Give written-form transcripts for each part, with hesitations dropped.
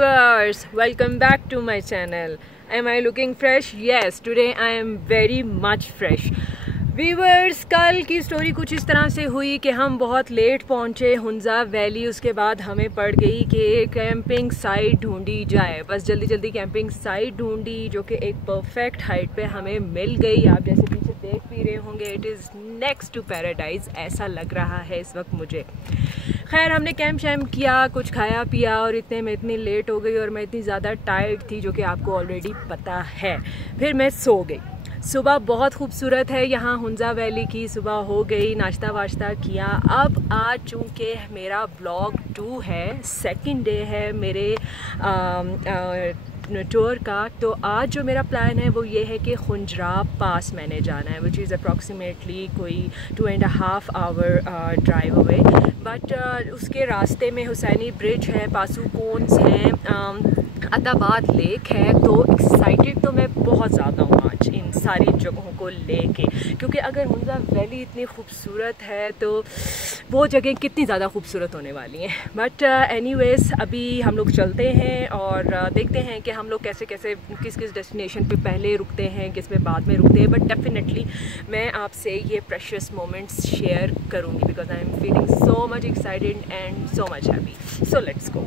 viewers, welcome back to my channel. Am I looking fresh? Yes, today I am very much fresh. Viewers, कल की story कुछ इस तरह से हुई कि हम बहुत लेट पहुंचे हुंजा वैली। उसके बाद हमें पड़ गई कि कैंपिंग साइट ढूंढी जाए। बस जल्दी जल्दी कैंपिंग साइट ढूंढी जो कि एक परफेक्ट हाइट पे हमें मिल गई। आप जैसे पीछे देख भी रहे होंगे, it is next to paradise, ऐसा लग रहा है इस वक्त मुझे। खैर, हमने कैंप शैम्प किया, कुछ खाया पिया और इतने में इतनी लेट हो गई और मैं इतनी ज़्यादा टायर्ड थी, जो कि आपको ऑलरेडी पता है। फिर मैं सो गई। सुबह बहुत खूबसूरत है यहाँ हुंजा वैली की। सुबह हो गई, नाश्ता वाश्ता किया। अब आज चूँकि मेरा ब्लॉग 2 है, सेकंड डे है मेरे टूर का, तो आज जो मेरा प्लान है वो ये है कि खुंजराब पास मैंने जाना है, विच इज़ अप्रॉक्सीमेटली कोई 2.5 आवर ड्राइव अवे। बट उसके रास्ते में हुसैनी ब्रिज है, पासूकोन्स हैं, अताबाद लेक है। तो एक्साइटेड तो मैं बहुत ज़्यादा हूँ आज इन सारी जगहों को लेके, क्योंकि अगर हुंजा वैली इतनी खूबसूरत है तो वो जगह कितनी ज़्यादा खूबसूरत होने वाली हैं। बट एनीवेज़, अभी हम लोग चलते हैं और देखते हैं कि हम लोग कैसे कैसे किस किस डेस्टिनेशन पे पहले रुकते हैं, किस में बाद में रुकते हैं। बट डेफिनेटली मैं आपसे ये प्रेशियस मोमेंट्स शेयर करूँगी, because I am feeling so much excited and so much happy. So let's go.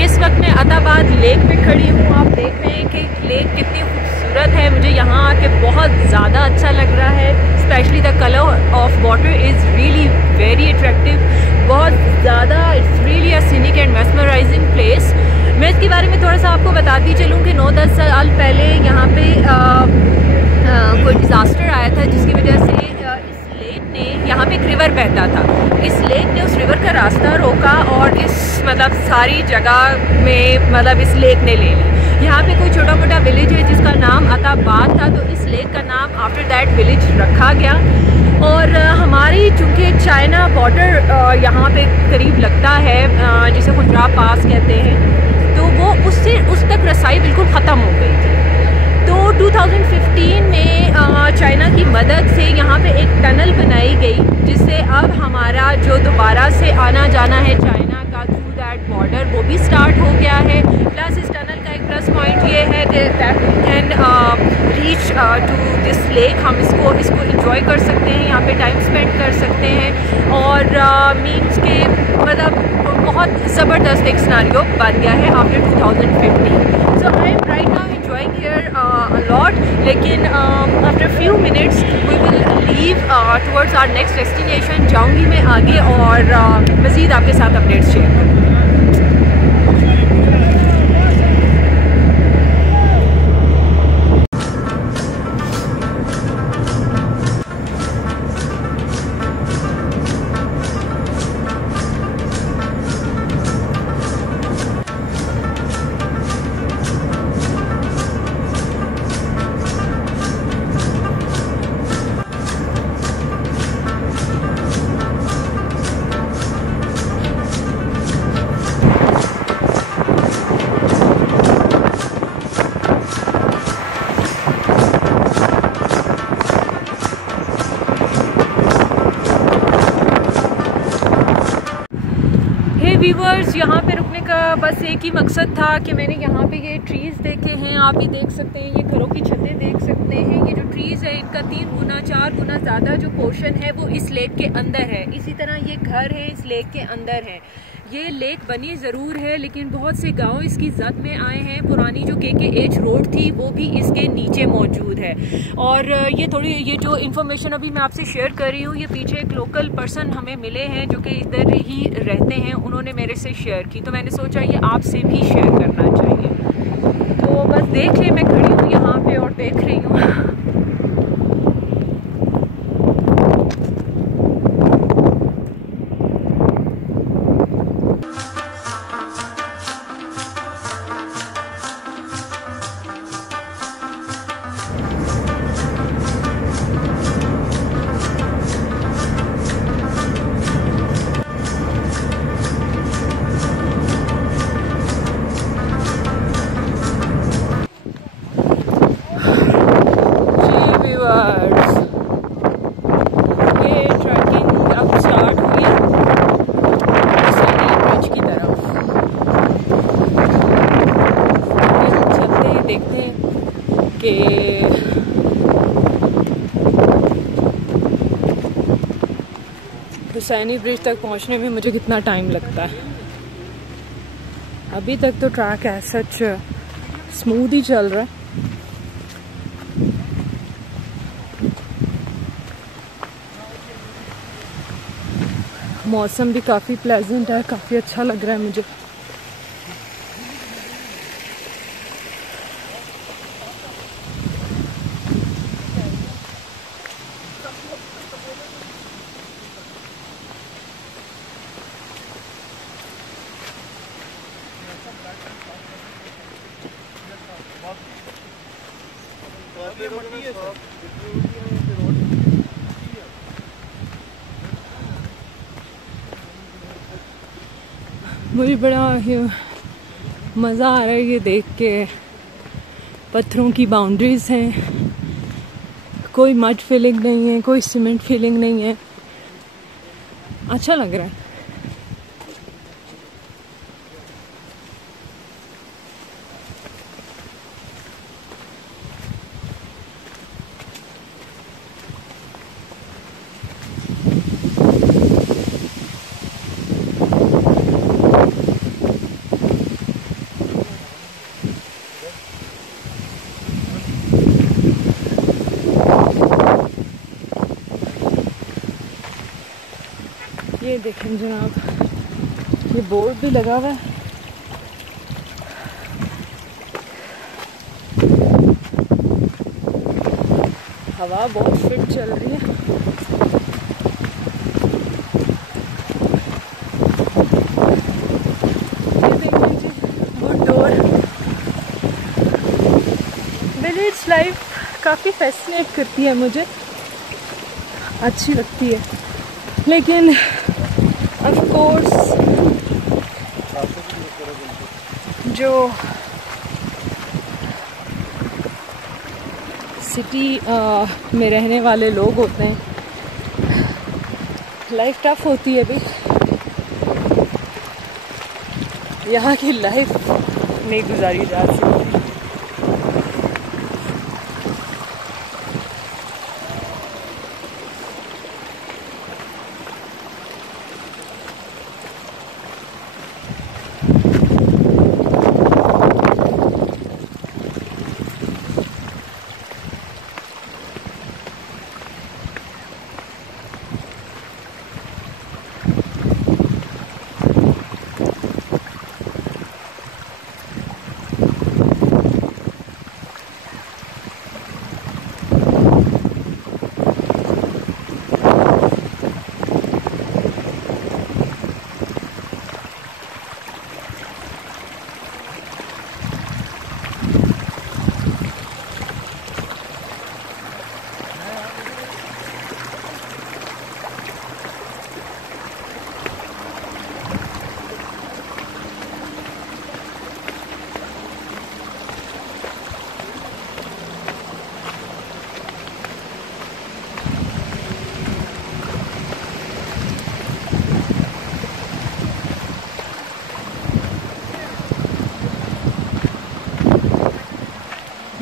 इस वक्त मैं अताबाद लेक पे खड़ी हूँ। आप देख रहे हैं कि लेक कितनी खूबसूरत है। मुझे यहाँ आके बहुत ज़्यादा अच्छा लग रहा है। Specially the colour of water is really very attractive, बहुत ज़्यादा। It's really a scenic and mesmerising place. मैं इसके बारे में थोड़ा सा आपको बताती चलूँ कि 9-10 साल पहले यहाँ पे कोई डिज़ास्टर आया था, जिसकी वजह से यहाँ पे एक रिवर बहता था। इस लेक ने उस रिवर का रास्ता रोका और इस सारी जगह में इस लेक ने ले ली। यहाँ पे कोई छोटा मोटा विलेज है जिसका नाम अताबाद था, तो इस लेक का नाम आफ्टर दैट विलेज रखा गया। और हमारी चूँकि चाइना बॉर्डर यहाँ पे करीब लगता है, जिसे खुंजराब पास कहते हैं, तो वो उस तक रसाई बिल्कुल ख़त्म हो गई थी। तो 2015 में चाइना की मदद से यहाँ पे एक टनल बनाई गई, जिससे अब हमारा जो दोबारा से आना जाना है चाइना का थ्रू दैट बॉर्डर, वो भी स्टार्ट हो गया है। प्लस इस टनल का एक प्लस पॉइंट ये है कि that we can reach to this lake. हम इसको इंजॉय कर सकते हैं, यहाँ पे टाइम स्पेंड कर सकते हैं। और मीन्स के बहुत ज़बरदस्त एक सिनेरियो बन गया है after 2015। So I am right now enjoying here a lot, लेकिन after few minutes we will leave towards our next destination। जाऊँगी मैं आगे और मज़ीद आपके साथ अपडेट्स शेयर करूँगी। बस एक ही मकसद था कि मैंने यहाँ पे ये ट्रीज़ देखे हैं, आप भी देख सकते हैं, ये घरों की छतें देख सकते हैं। ये जो ट्रीज़ है इनका 3 गुना 4 गुना ज़्यादा जो पोर्शन है वो इस लेक के अंदर है। इसी तरह ये घर है इस लेक के अंदर है। ये लेक बनी ज़रूर है लेकिन बहुत से गांव इसकी जद में आए हैं। पुरानी जो KKH रोड थी वो भी इसके नीचे मौजूद है। और ये जो इन्फॉर्मेशन अभी मैं आपसे शेयर कर रही हूँ, ये पीछे एक लोकल पर्सन हमें मिले हैं जो कि इधर ही रहते हैं, उन्होंने मेरे से शेयर की, तो मैंने सोचा ये आपसे भी शेयर करना चाहिए। तो बस देख ले, मैं खड़ी हूँ यहाँ पे और देख रही हूँ। हुसैनी ब्रिज तक पहुंचने में मुझे कितना टाइम लगता है। अभी तक तो ट्रैक ऐसा स्मूथ ही चल रहा है। मौसम भी काफ़ी प्लेजेंट है, काफ़ी अच्छा लग रहा है मुझे। मुझे बड़ा मज़ा आ रहा है ये देख के। पत्थरों की बाउंड्रीज हैं, कोई मड फीलिंग नहीं है, कोई सीमेंट फीलिंग नहीं है, अच्छा लग रहा है। ये देखें जनाब, ये बोर्ड भी लगा हुआ है। हवा बहुत फिट चल रही है। ये देख लीजिए, गुड डोर। विलेज लाइफ काफ़ी फैसिनेट करती है मुझे, अच्छी लगती है, लेकिन ऑफ कोर्स जो सिटी में रहने वाले लोग होते हैं, लाइफ टफ होती है भाई। यहाँ की लाइफ नहीं गुजारी जा सकती।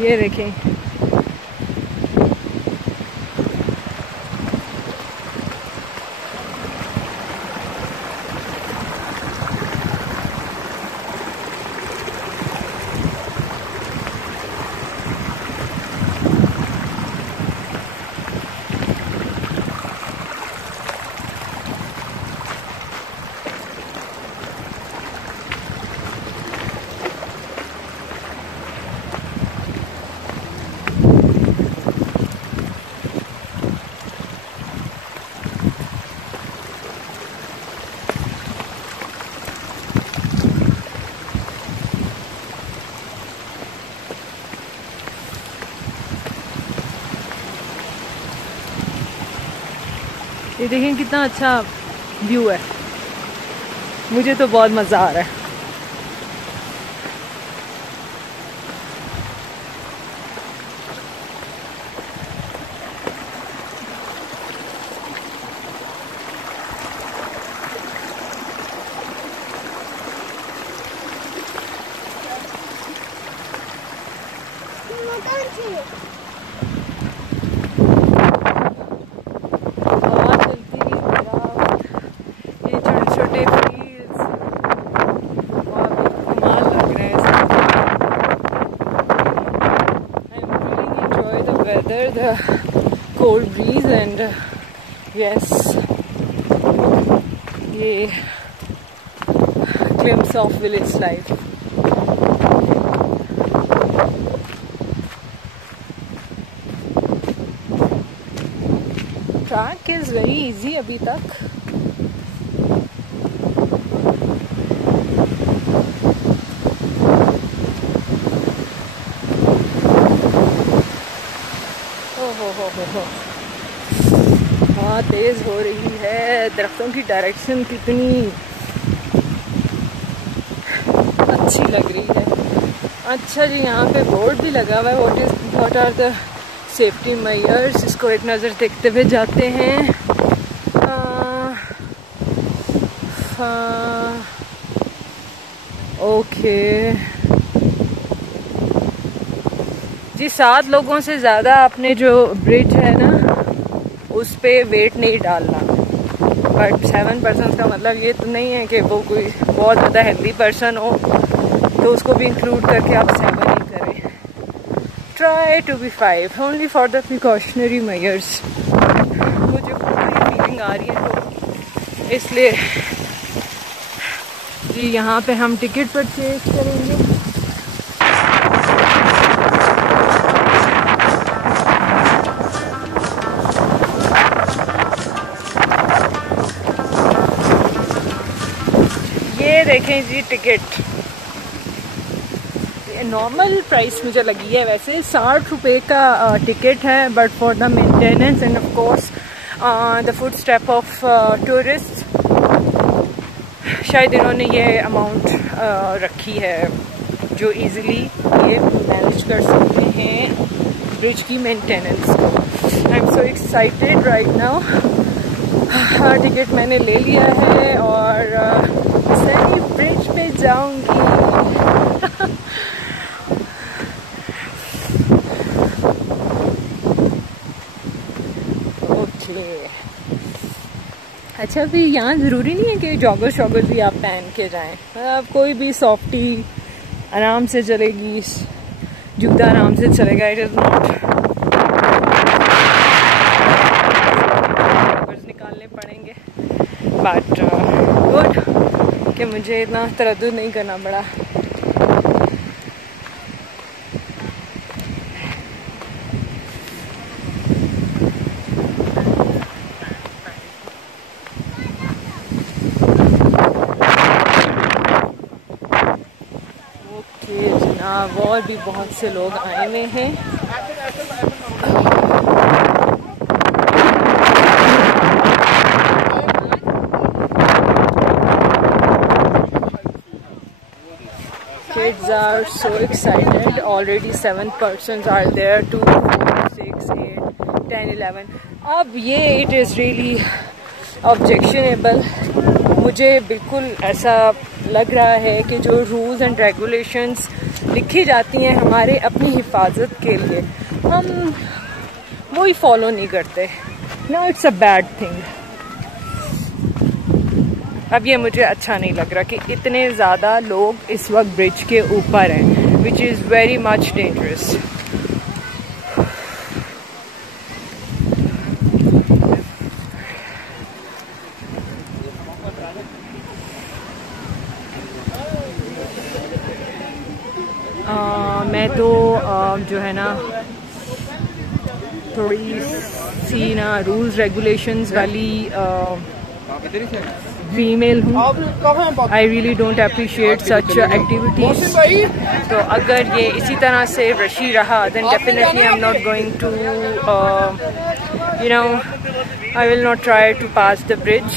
ये देखें, ये देखें कितना अच्छा व्यू है। मुझे तो बहुत मज़ा आ रहा है। The cold breeze and yes, ये glimpse of village life. Track is very easy अभी तक। हवा तेज हो रही है, दरख्तों की डायरेक्शन कितनी अच्छी लग रही है। अच्छा जी, यहाँ पे बोर्ड भी लगा हुआ है, what are the safety measures. इसको एक नज़र देखते हुए जाते हैं। ओके जी, 7 लोगों से ज़्यादा आपने जो ब्रिज है ना उस पे वेट नहीं डालना। बट 7% का मतलब ये तो नहीं है कि वो कोई बहुत ज़्यादा हेल्दी पर्सन हो तो उसको भी इंक्लूड करके आप 7 ही करें। Try to be 5 only for the precautionary measures. मुझे पूरी फीलिंग आ रही है तो इसलिए जी यहाँ पे हम टिकट परचेज करेंगे। ये देखें जी टिकट, नॉर्मल प्राइस मुझे लगी है वैसे 60 रुपये का टिकट है, but for the maintenance end of course the foot step of tourist शायद इन्होंने ये अमाउंट रखी है जो इजीली ये मैनेज कर सकते हैं ब्रिज की मेंटेनेंस को। I am so excited right now. Ticket मैंने ले लिया है और सही ब्रिज पे जाऊंगी। ओके, अच्छा भी यहाँ ज़रूरी नहीं है कि जॉगर शॉगर भी आप पहन के जाएं। मतलब कोई भी सॉफ्टी आराम से चलेगी, जूता आराम से चलेगा। इट इज़ नॉट निकालने पड़ेंगे, बट गुड कि मुझे इतना तरद्दुद नहीं करना पड़ा। जनाब और भी बहुत से लोग आए हुए हैं। Kids are so excited. Already 7 persons are there. 2, 4, 6, 8, 10, 11. अब ये it is really objectionable. मुझे बिल्कुल ऐसा लग रहा है कि जो रूल्स एंड रेगुलेशंस लिखी जाती हैं हमारे अपनी हिफाजत के लिए, हम वही फॉलो नहीं करते। No, it's a bad thing. अब ये मुझे अच्छा नहीं लग रहा कि इतने ज़्यादा लोग इस वक्त ब्रिज के ऊपर हैं, which is very much dangerous. मैं तो जो है ना थोड़ी सी ना रूल्स रेगुलेशंस वाली फीमेल हूँ। I really don't appreciate such activities. तो अगर ये इसी तरह से रशी रहा then definitely I am not going to you know I will not try to pass the bridge.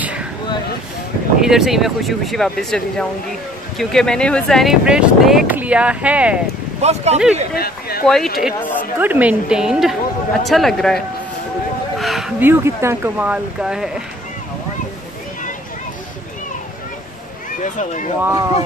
इधर से ही मैं खुशी खुशी वापस चली जाऊँगी क्योंकि मैंने हुसैनी ब्रिज देख लिया है। क्वाइट इट्स गुड मेंटेन्ड, अच्छा लग रहा है। व्यू कितना कमाल का है, वाव।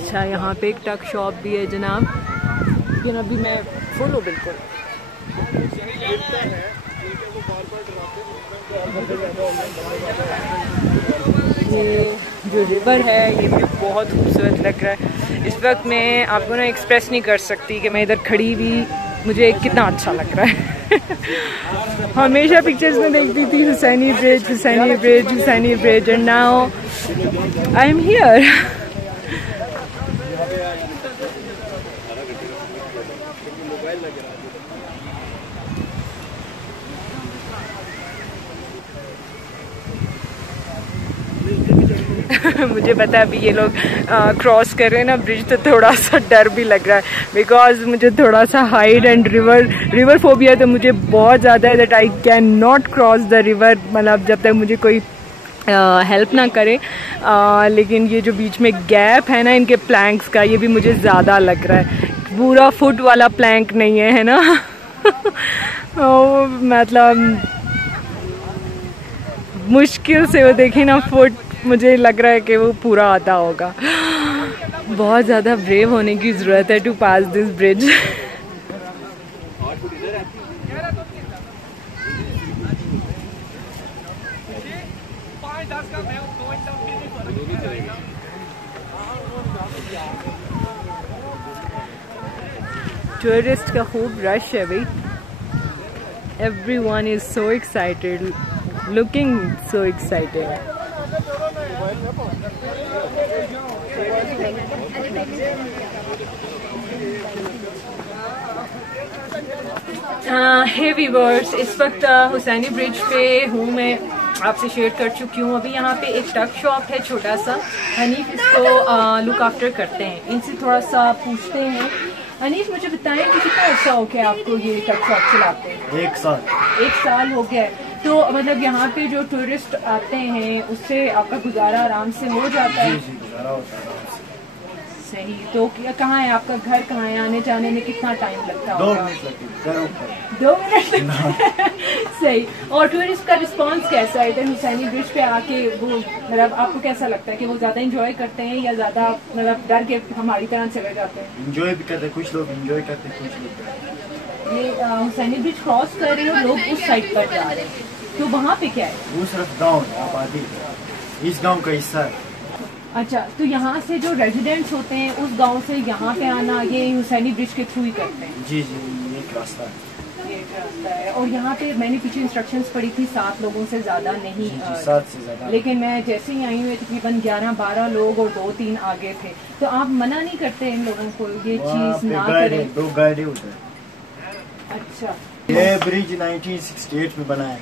अच्छा, यहाँ पे एक टक शॉप भी है जनाब, लेकिन अभी मैं फुल हूँ बिल्कुल। ये जो रिवर है ये भी बहुत खूबसूरत लग रहा है। इस वक्त मैं आपको ना एक्सप्रेस नहीं कर सकती कि मैं इधर खड़ी भी मुझे कितना अच्छा लग रहा है। हमेशा पिक्चर्स में देखती थी Hussaini bridge, Hussaini bridge, Hussaini bridge, and now I am here. मुझे पता है अभी ये लोग क्रॉस कर रहे हैं ना ब्रिज, तो थोड़ा सा डर भी लग रहा है बिकॉज मुझे थोड़ा सा हाइट एंड रिवर फोबिया तो मुझे बहुत ज़्यादा है, that I can not cross the river, मतलब जब तक मुझे कोई हेल्प ना करे। लेकिन ये जो बीच में गैप है ना इनके प्लैंक्स का, ये भी मुझे ज़्यादा लग रहा है। पूरा फुट वाला प्लैंक नहीं है ना। मतलब मुश्किल से वो देखिए ना फुट, मुझे लग रहा है कि वो पूरा आता होगा। बहुत ज़्यादा ब्रेव होने की ज़रूरत है to pass this bridge. Tourist का खूब रश है भाई। Everyone is so excited, looking so excited. Hey viewers, इस वक्त हुसैनी ब्रिज पे हूँ मैं, आपसे शेयर कर चुकी हूँ। अभी यहाँ पे एक टक शॉप है छोटा सा, हनीफ इसको लुक आफ्टर करते हैं, इनसे थोड़ा सा पूछते हैं। हनीफ मुझे बताएं कि कितना अच्छा हो गया आपको ये टक शॉप चलाते हैं? 1 साल। 1 साल हो गया है। तो मतलब यहाँ पे जो टूरिस्ट आते हैं उससे आपका गुजारा आराम से हो जाता है? जी, गुजारा होता है आराम से। सही। तो कहाँ है आपका घर, कहाँ है? आने जाने में कितना टाइम लगता है? 2 मिनट लगते हैं। 2 मिनट लगते हैं। सही। और टूरिस्ट का रिस्पांस कैसा है इधर हुसैनी ब्रिज पे आके? वो मतलब आपको कैसा लगता है कि वो ज्यादा एंजॉय करते हैं या ज्यादा मतलब डर के हमारी तरह चले जाते हैं? एंजॉय भी करते हैं, कुछ लोग एंजॉय करते हैं, कुछ लोग। ये हुसैनी ब्रिज क्रॉस कर रहे हो, लोग उस साइड पर जा रहे हैं, तो वहाँ पे क्या है? वो सिर्फ गाँव है, आबादी, इस गाँव का हिस्सा है। अच्छा, तो यहाँ से जो रेजिडेंट्स होते हैं उस गांव से यहाँ पे आना ये हुसैनी ब्रिज के थ्रू ही करते हैं? जी, एक रास्ता है। ये एक रास्ता है। और यहाँ पे मैंने पीछे इंस्ट्रक्शंस पढ़ी थी 7 लोगों से ज्यादा नहीं। जी, 7 से ज्यादा। लेकिन मैं जैसे ही आई हूँ तकरीबन 11-12 लोग और 2-3 आगे थे, तो आप मना नहीं करते इन लोगों को ये चीज ना करें? 2 गाइड है उधर। अच्छा, ये ब्रिज 1968 में बना है,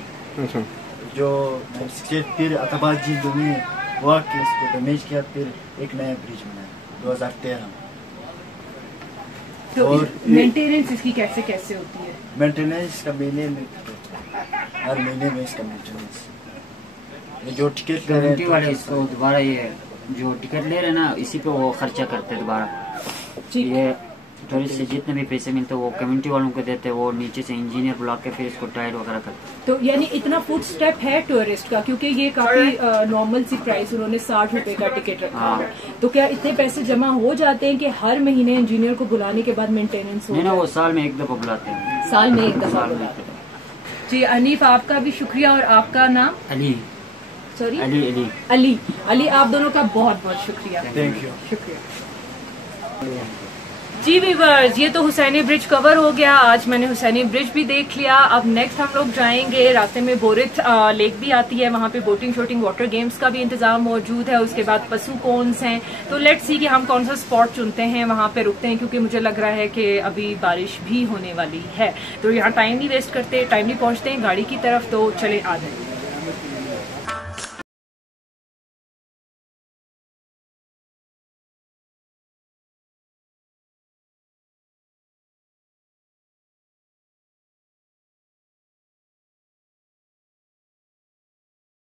जो 1968 फिर अताबाद झील जो है वो आके इसको डैमेज किया, फिर एक नया ब्रिज बनाया 2013 में। तो मेंटेनेंस इसकी कैसे कैसे होती है? मेंटेनेंस का महीने में, हर महीने में इसका मेंटेनेंस, ये जो टिकट ले रहे हैं वाले इसको दोबारा, ये जो टिकट ले रहे हैं ना इसी पे वो खर्चा करते हैं दोबारा। ये टूरिस्ट से जितने भी पैसे मिलते हैं वो कम्युनिटी वालों को देते हैं, वो नीचे से इंजीनियर बुला के फिर इसको टायर वगैरह करते हैं। तो यानी इतना फुट स्टेप है टूरिस्ट का, क्योंकि ये काफी नॉर्मल सी प्राइस उन्होंने 60 रुपए का टिकट रखा है। तो क्या इतने पैसे जमा हो जाते हैं कि हर महीने इंजीनियर को बुलाने के बाद मेंटेनेंस हो? नहीं ना, वो साल में एक दफा बुलाते हैं। साल में एक दफा बुलाते हैं। जी अनीफ, आपका भी शुक्रिया। और आपका नाम? अली। सॉरी, अली। अली अली। अली, आप दोनों का बहुत बहुत शुक्रिया। Thank you. शुक्रिया। जी व्यूअर्स, ये तो हुसैनी ब्रिज कवर हो गया। आज मैंने हुसैनी ब्रिज भी देख लिया। अब नेक्स्ट हम लोग जाएंगे, रास्ते में बोरिथ लेक भी आती है, वहां पे बोटिंग शोटिंग वाटर गेम्स का भी इंतजाम मौजूद है। उसके बाद पशु कोन्स हैं। तो लेट्स सी कि हम कौन सा स्पॉट चुनते हैं, वहां पे रुकते हैं, क्योंकि मुझे लग रहा है कि अभी बारिश भी होने वाली है। तो यहाँ टाइम नहीं वेस्ट करते, टाइम नहीं पहुंचते हैं गाड़ी की तरफ। तो चले आ जाए।